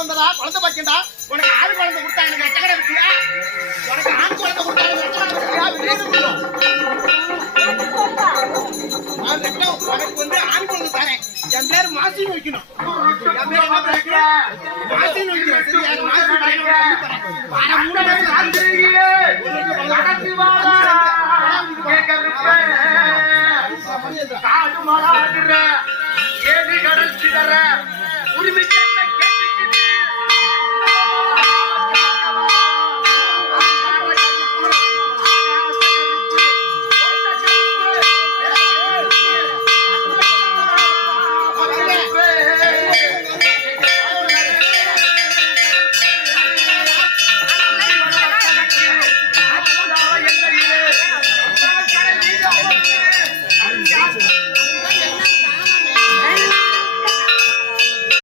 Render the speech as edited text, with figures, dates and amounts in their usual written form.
வந்ததா குழந்தை பாக்கியண்டா உனக்கு ஆண் குழந்தை கொடுத்தா எனக்கு ரெட்ட கடை இருக்கியா உனக்கு ஆண் குழந்தை கொடுத்தா எனக்கு ரெட்ட கடை இருக்கியா உனக்கு வந்து ஆண் குழந்தை தரேன் என் பேர் மாசின்னு வைக்கணும் என் பேர் மாசின்னு வைக்கணும் சரியா மாசி